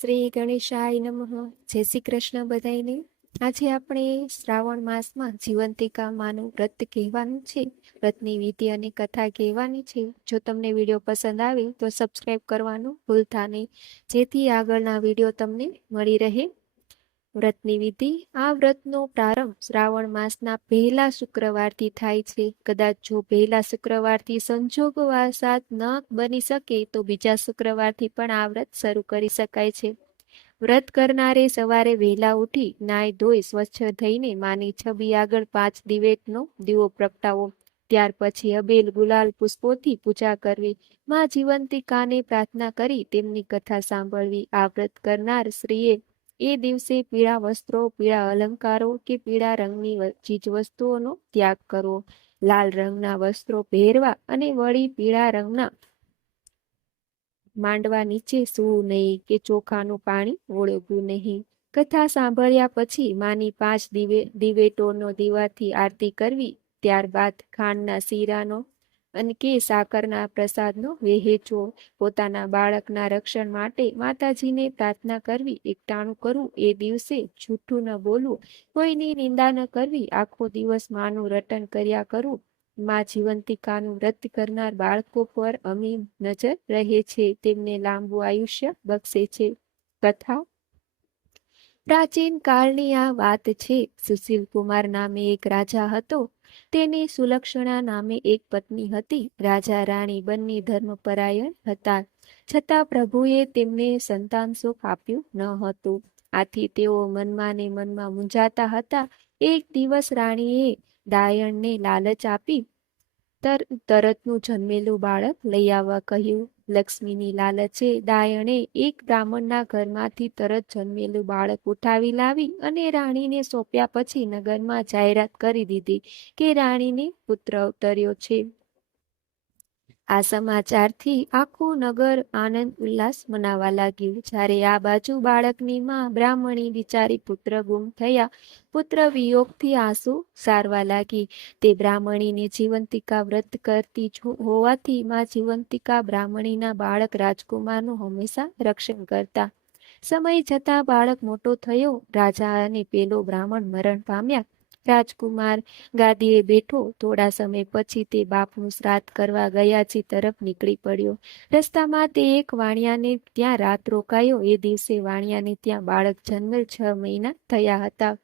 શ્રી ગણેશાય નમઃ. જય શ્રી કૃષ્ણ બધાયને. આજે આપણે શ્રાવણ માસમાં જીવંતિકા માનું વ્રત કહેવાનું છે. વ્રતની વિધિ અને કથા કહેવાની છે. જો તમને વીડિયો પસંદ આવે તો સબસ્ક્રાઈબ કરવાનું ભૂલતા નહીં. જેથી આગળના વીડિયો તમને મળી રહે. વ્રતની વિધિ. આ વ્રતનો પ્રારંભ શ્રાવણ માસના પહેલા શુક્રવારથી થાય છે. કદાચ જો પહેલા શુક્રવારથી સંજોગવશાત ન બની શકે તો બીજા શુક્રવારથી પણ આ વ્રત શરૂ કરી શકાય છે. વ્રત કરનારે સવારે વહેલા ઉઠી નાય ધોઈ સ્વચ્છ થઈને માની છબી આગળ પાંચ દિવેટનો દીવો પ્રગટાવો. ત્યાર પછી અબેલ ગુલાલ પુષ્પોથી પૂજા કરવી. માં જીવંતિકાને પ્રાર્થના કરી તેમની કથા સાંભળવી. આ વ્રત કરનાર સ્ત્રીએ એ દિવસે પીળા વસ્ત્રો, પીળા અલંકારો કે પીળા રંગની ચીજવસ્તુઓનો ત્યાગ કરવો. લાલ રંગના વસ્ત્રો પહેરવા અને વળી પીળા રંગના માંડવા નીચે સૂવું નહીં કે ચોખાનું પાણી ઓળગવું નહીં. કથા સાંભળ્યા પછી માની પાંચ દિવે, દિવેટોનો દીવાથી આરતી કરવી. ત્યારબાદ ખાંડના શીરાનો અને કે સાકરના પ્રસાદનો વહેંચવો પોતાના બાળકના રક્ષણ માટે માતાજીને પ્રાર્થના કરવી, એકટાણું કરવું, એ દિવસે જૂઠું ન બોલવું, કોઈની નિંદા ન કરવી, આખો દિવસ માનું રટન કર્યા કરવું માં જીવંતિકાનું વ્રત કરનાર બાળકો પર અમી નજર રહે છે, તેમને લાંબુ આયુષ્ય બક્ષે છે. કથા? પ્રાચીન કાળની આ વાત છે. સુશીલ કુમાર નામે એક રાજા હતો. તેને સુલક્ષણા નામે એક પત્ની હતી. રાજા રાણી બંને ધર્મપરાયણ હતા. છતાં પ્રભુએ તેમને સંતાન સુખ આપ્યું ન હતું. આથી તેઓ મનમાં ને મનમાં મૂંઝાતા હતા. એક દિવસ રાણીએ દાયણને લાલચ આપી, તર, તરતનું જન્મેલું બાળક લઈ આવવા કહ્યું લક્ષ્મીની લાલચે દાયણે એક બ્રાહ્મણના ઘરમાંથી તરત જન્મેલું બાળક ઉઠાવી લાવી અને રાણીને સોંપ્યા પછી નગરમાં જાહેરાત કરી દીધી કે રાણીને પુત્ર અવતર્યો છે. આ સમાચારથી આખું નગર આનંદ ઉલ્લાસ મનાવા લાગ્યું. જ્યારે આ બાજુ બાળકની માં બ્રાહ્મણી બિચારી પુત્ર ગુમ થયા, પુત્ર વિયોગથી આંસુ સારવા લાગી. તે બ્રાહ્મણીને જીવંતિકા વ્રત કરતી હોવાથી માં જીવંતિકા બ્રાહ્મણીના બાળક રાજકુમારનું હંમેશા રક્ષણ કરતા. સમય જતાં બાળક મોટો થયો, રાજા અને પેલો બ્રાહ્મણ મરણ પામ્યા. રાજકુમાર ગાદીએ બેઠો. થોડા સમય પછી તે બાપનું શ્રાદ્ધ કરવા ગયાજી તરફ નીકળી પડ્યો. રસ્તામાં તે એક વાણિયાને ત્યાં રાત રોકાયો. એ દિવસે વાણિયાને ત્યાં બાળક જન્મેલ છ મહિના થયા હતા.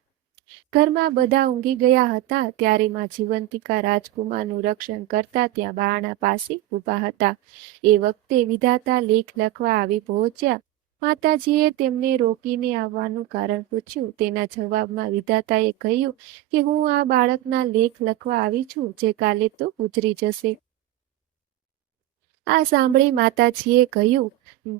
ઘરમાં બધા ઊંઘી ગયા હતા. ત્યારે માં જીવંતિકા રાજકુમારનું રક્ષણ કરતા ત્યાં બારણા પાસે ઊભા હતા. એ વખતે વિધાતા લેખ લખવા આવી પહોંચ્યા. માતાજીએ તેમને રોકીને આવવાનું કારણ પૂછ્યું. તેના જવાબમાં વિધાતાએ કહ્યું કે, હું આ બાળકના લેખ લખવા આવી છું, જે કાલે તો ગુજરી જશે. આ સાંભળી માતાજીએ કહ્યું,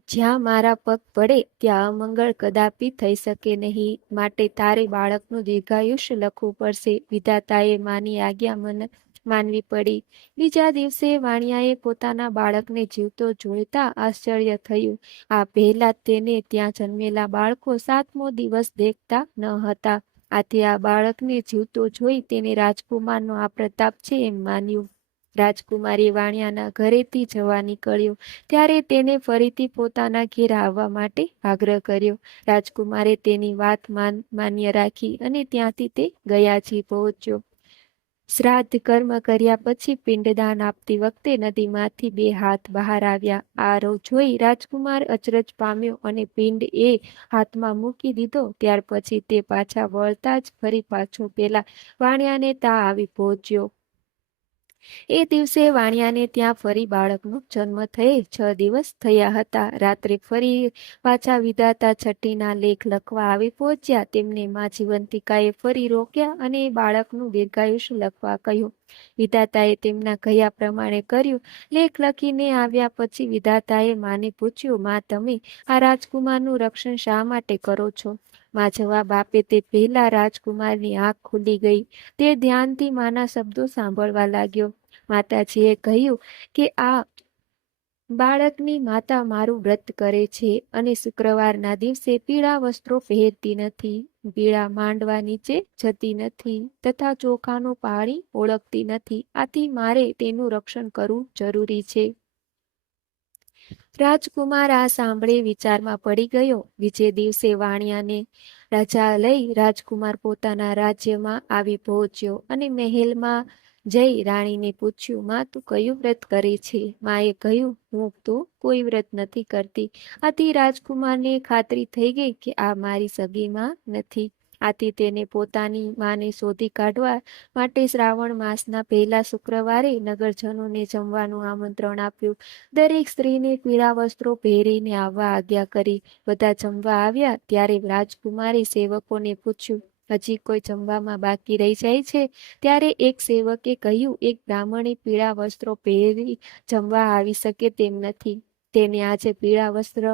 જ્યાં મારા પગ પડે, ત્યાં અમંગળ કદાપી થઈ શકે નહીં. માટે તારે બાળકનું દીર્ઘાયુષ્ય લખવું પડશે. વિધાતાએ માની આજ્ઞા મને માનવી પડી. બીજા દિવસે વાણિયાએ પોતાના બાળકને જીવતો જોઈતા આશ્ચર્ય થયું. આ પહેલા તેને ત્યાં જન્મેલા બાળકો સાતમો દિવસ દેખતા ન હતા. આથી આ બાળકને જીવતો જોઈ તેને રાજકુમારનો આ પ્રતાપ છે એમ માન્યું. રાજકુમારી વાણિયાના ઘરેથી જવા નીકળ્યો. ત્યારે તેને ફરીથી પોતાના ઘેર આવવા માટે આગ્રહ કર્યો. રાજકુમારે તેની વાત માન્ય રાખી અને ત્યાંથી તે ગયાજી પહોંચ્યો. શ્રાદ્ધ કર્મ કર્યા પછી પિંડદાન આપતી વખતે નદીમાંથી બે હાથ બહાર આવ્યા. આ જોઈ રાજકુમાર અચરજ પામ્યો અને પિંડ એ હાથમાં મૂકી દીધો. ત્યાર પછી તે પાછા વળતા જ ફરી પાછો પેલા વાણિયાને તા આવી પહોંચ્યો. એ દિવસે વાણિયાને ત્યાં ફરી બાળકનો જન્મ થયે છ દિવસ થયા હતા. રાત્રે ફરી પાછા વિધાતા છઠ્ઠીના લેખ લખવા આવી પહોંચ્યા. તેમને મા જીવંતિકાએ ફરી રોક્યા અને બાળકનું દીર્ઘાયુષ્ય લખવા કહ્યું. વિધાતાએ તેમના કહ્યા પ્રમાણે કર્યું. લેખ લખીને આવ્યા પછી વિધાતાએ માને પૂછ્યું, માં, તમે આ રાજકુમારનું રક્ષણ શા માટે કરો છો? માં જવાબ આપે તે પહેલા રાજકુમારની આંખ ખુલી ગઈ. તે ધ્યાનથી માના શબ્દો સાંભળવા લાગ્યો. માતાજીએ કહ્યું કે આ બાળકની માતા મારું વ્રત કરે છે અને શુક્રવારના દિવસે પીળા વસ્ત્રો પહેરતી નથી, પીળા માંડવા નીચે જતી નથી તથા ચોખાનું પાણી ઓળખતી નથી. આથી મારે તેનું રક્ષણ કરવું જરૂરી છે. રાજકુમાર આ સાંભળી વિચારમાં પડી ગયો. બીજે દિવસે વાણિયાને રજા લઈ રાજકુમાર પોતાના રાજ્યમાં આવી પહોંચ્યો અને મહેલમાં જઈ રાણીને પૂછ્યું, માં, તું કયું વ્રત કરે છે? માએ કહ્યું, હું તો કોઈ વ્રત નથી કરતી. આથી રાજકુમારને ખાતરી થઈ ગઈ કે આ મારી સગીમાં નથી. આથી તેને પોતાની માને શોધી કાઢવા માટે શ્રાવણ માસના પહેલા શુક્રવારે નગરજનોને જમવાનું આમંત્રણ આપ્યું. દરેક સ્ત્રીને પીળા વસ્ત્રો પહેરીને આવવા આજ્ઞા કરી. બધા જમવા આવ્યા ત્યારે રાજકુમારી સેવકોને પૂછ્યું, હજી કોઈ જમવામાં બાકી રહી જાય છે? ત્યારે એક સેવકે કહ્યું, એક બ્રાહ્મણે પીળા વસ્ત્રો પહેરી જમવા આવી શકે તેમ નથી. તેને આજે પીળા વસ્ત્ર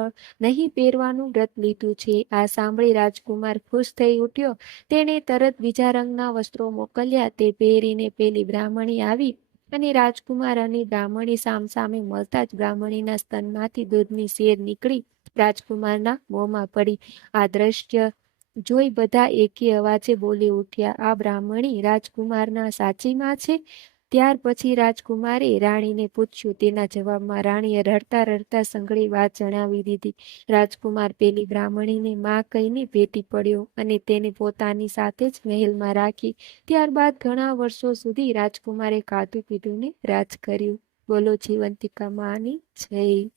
નહીં પહેરવાનું વ્રત લીધું છે. આ સાંભળી રાજકુમાર ખુશ થઈ ઉઠ્યો. તેણે તરત બીજા રંગના વસ્ત્રો મોકલ્યા. તે પહેરીને પેલી બ્રાહ્મણી આવી અને રાજકુમાર અને બ્રાહ્મણી સામસામે મળતા જ બ્રાહ્મણીના સ્તનમાંથી દૂધની શેર નીકળી રાજકુમારના મોંમાં પડી. આ દ્રશ્ય જોઈ બધા એકી અવાજે બોલી ઉઠ્યા, આ બ્રાહ્મણી રાજકુમારના સાચીમાં છે? ત્યાર પછી રાજકુમારે રાણીને પૂછ્યું, તેના જવાબમાં રાણીએ રડતા રડતા સંઘળી વાત જણાવી દીધી. રાજકુમાર પેલી બ્રાહ્મણીને માં કહીને ભેટી પડ્યો અને તેને પોતાની સાથે જ મહેલમાં રાખી. ત્યારબાદ ઘણા વર્ષો સુધી રાજકુમારે ખાધું પીધું ને રાજ કર્યું. બોલો જીવંતિકા માની, જય.